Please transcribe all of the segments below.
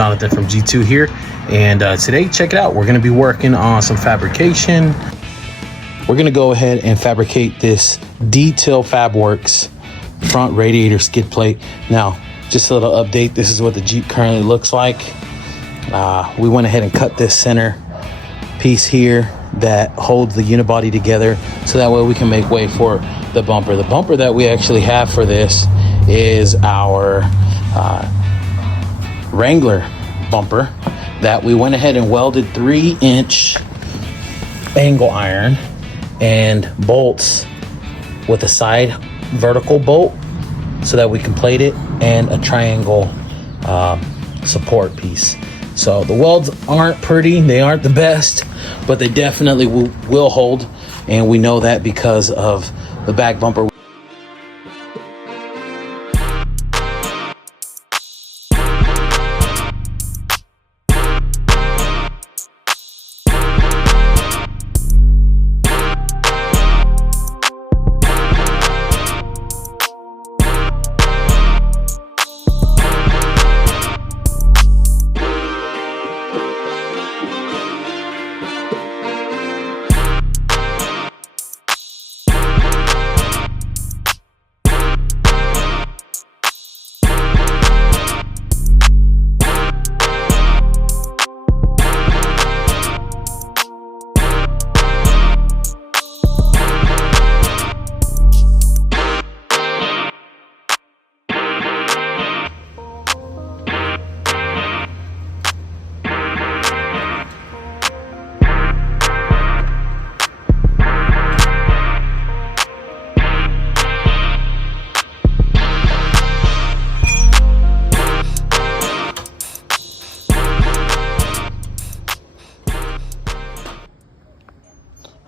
Jonathan from G2 here, and today, check it out, we're going to be working on some fabrication. We're going to go ahead and fabricate this D.Till Fabworks front radiator skid plate. Now, just a little update, this is what the Jeep currently looks like. We went ahead and cut this center piece here that holds the unibody together, so that way we can make way for the bumper. The bumper that we actually have for this is our Wrangler bumper that we went ahead and welded 3-inch angle iron and bolts with a side vertical bolt so that we can plate it, and a triangle support piece. So the welds aren't pretty, they aren't the best, but they definitely will hold, and we know that because of the back bumper.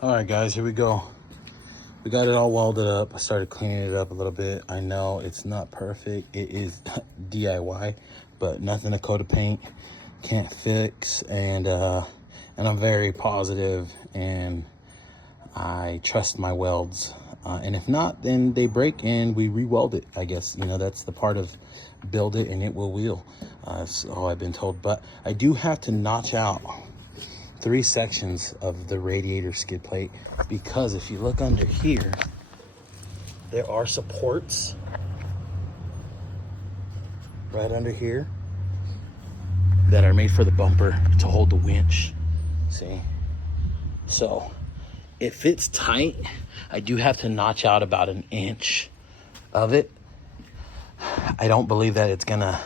All right, guys, here we go. We got it all welded up. I started cleaning it up a little bit. I know it's not perfect. It is DIY, but nothing a coat of paint can't fix. And I'm very positive, and I trust my welds. And if not, then they break and we re-weld it. I guess, you know, that's the part of build it and it will wheel. That's all I've been told. But I do have to notch out 3 sections of the radiator skid plate, because if you look under here, there are supports right under here that are made for the bumper to hold the winch. See? So it fits tight. I do have to notch out about 1 inch of it. I don't believe that it's gonna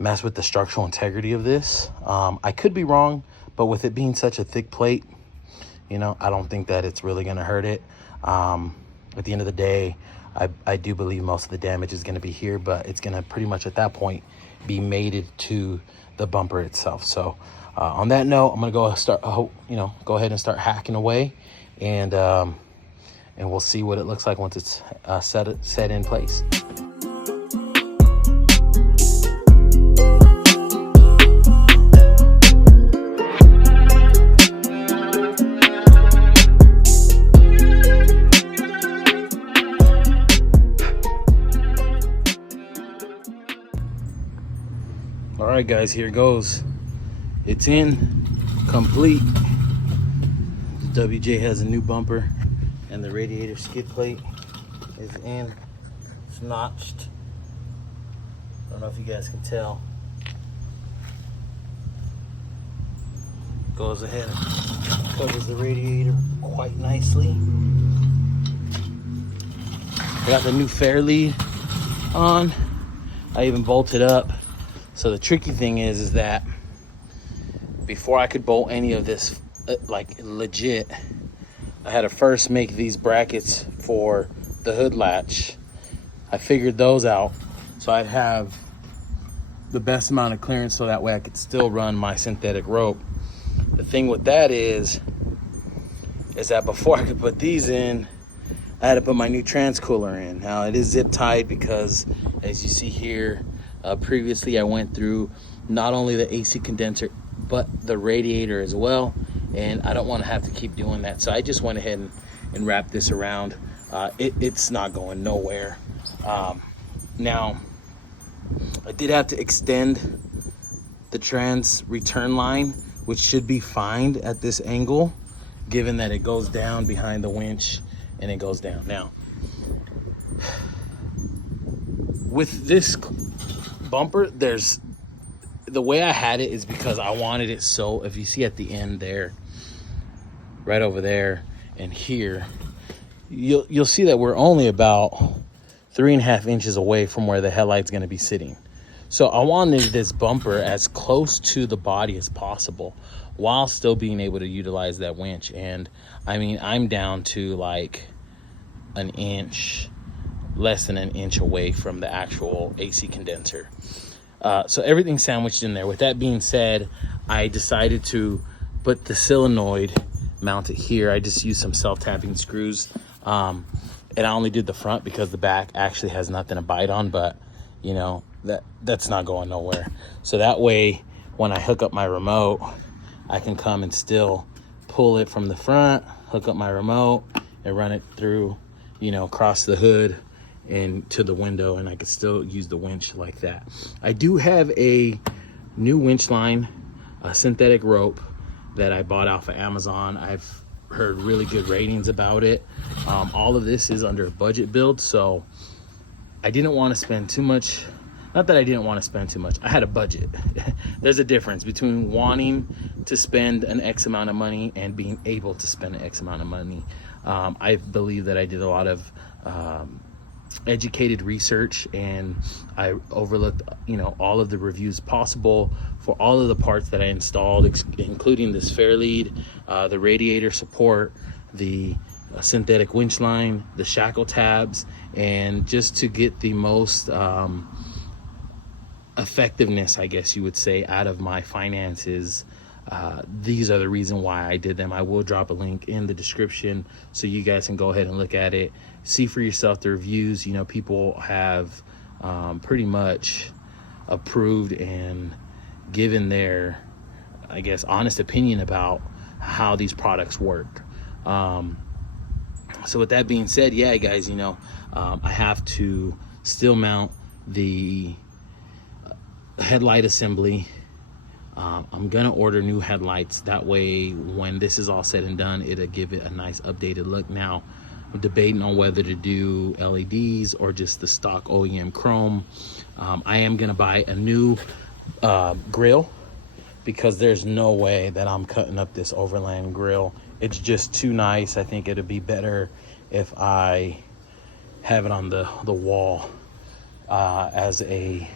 mess with the structural integrity of this. I could be wrong, but with it being such a thick plate, you know, I don't think that it's really gonna hurt it. At the end of the day, I do believe most of the damage is gonna be here, but it's gonna pretty much at that point be mated to the bumper itself. So on that note, I'm gonna go ahead and start hacking away, and we'll see what it looks like once it's set in place. All right, guys, here goes. It's in, complete. The WJ has a new bumper, and the radiator skid plate is in. It's notched. I don't know if you guys can tell. Goes ahead and covers the radiator quite nicely. I got the new fair lead on. I even bolted up. So the tricky thing is that before I could bolt any of this like legit, I had to first make these brackets for the hood latch. I figured those out so I'd have the best amount of clearance, so that way I could still run my synthetic rope. The thing with that is that before I could put these in, I had to put my new trans cooler in. Now it is zip tied because, as you see here, previously I went through not only the AC condenser but the radiator as well, and I don't want to have to keep doing that, so I just went ahead and wrapped this around. It's not going nowhere. Now I did have to extend the trans return line, which should be fine at this angle, given that it goes down behind the winch and it goes down. Now, with this bumper, the way I had it is because I wanted it so, if you see at the end there, right over there and here, you'll see that we're only about 3.5 inches away from where the headlight's going to be sitting. So I wanted this bumper as close to the body as possible while still being able to utilize that winch. And I mean, I'm down to like an inch, less than an inch away from the actual AC condenser. So everything's sandwiched in there. With that being said, I decided to put the solenoid mounted here. I just used some self-tapping screws. And I only did the front because the back actually has nothing to bite on, but you know, that's not going nowhere. So that way, when I hook up my remote, I can come and still pull it from the front, hook up my remote and run it through, you know, across the hood and to the window, and I could still use the winch like that. I do have a new winch line, a synthetic rope that I bought off of Amazon. I've heard really good ratings about it. All of this is under a budget build, so I didn't want to spend too much. Not that I didn't want to spend too much. I had a budget. There's a difference between wanting to spend an X amount of money and being able to spend an X amount of money. I believe that I did a lot of educated research, and I overlooked, you know, all of the reviews possible for all of the parts that I installed, including this Fairlead, the radiator support, the synthetic winch line, the shackle tabs, and just to get the most effectiveness, I guess you would say, out of my finances. These are the reason why I did them. I will drop a link in the description so you guys can go ahead and look at it, see for yourself the reviews. You know, people have pretty much approved and given their, I guess, honest opinion about how these products work. So with that being said, yeah, guys, you know, I have to still mount the headlight assembly. I'm gonna order new headlights. That way, when this is all said and done, it'll give it a nice updated look. Now, I'm debating on whether to do LEDs or just the stock OEM chrome. I am gonna buy a new grill, because there's no way that I'm cutting up this Overland grill. It's just too nice. I think it'd be better if I have it on the wall as a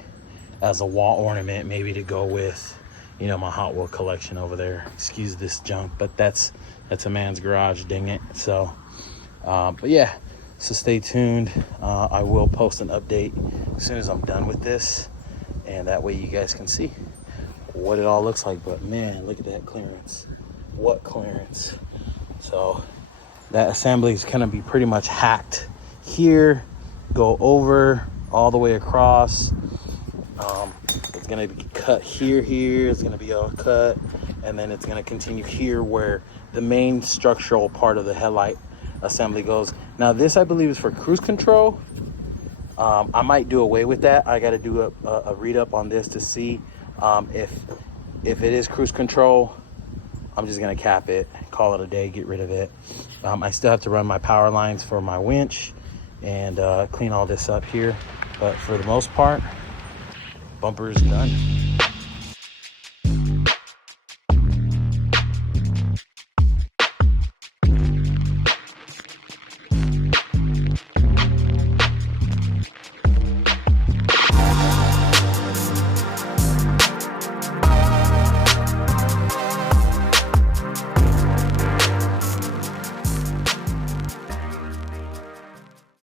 wall ornament, maybe to go with, you know, my Hot Wheel collection over there. Excuse this junk, but that's a man's garage, dang it. So but yeah, so stay tuned. I will post an update as soon as I'm done with this, and that way you guys can see what it all looks like. But man, look at that clearance. What clearance. So that assembly is going to be pretty much hacked here, go over all the way across. It's going to be cut here, it's going to be all cut, and then it's going to continue here where the main structural part of the headlight assembly goes. Now this, I believe, is for cruise control. I might do away with that. I got to do a read up on this to see if it is cruise control. I'm just gonna cap it, call it a day, get rid of it. I still have to run my power lines for my winch and clean all this up here, but for the most part, bumper is done.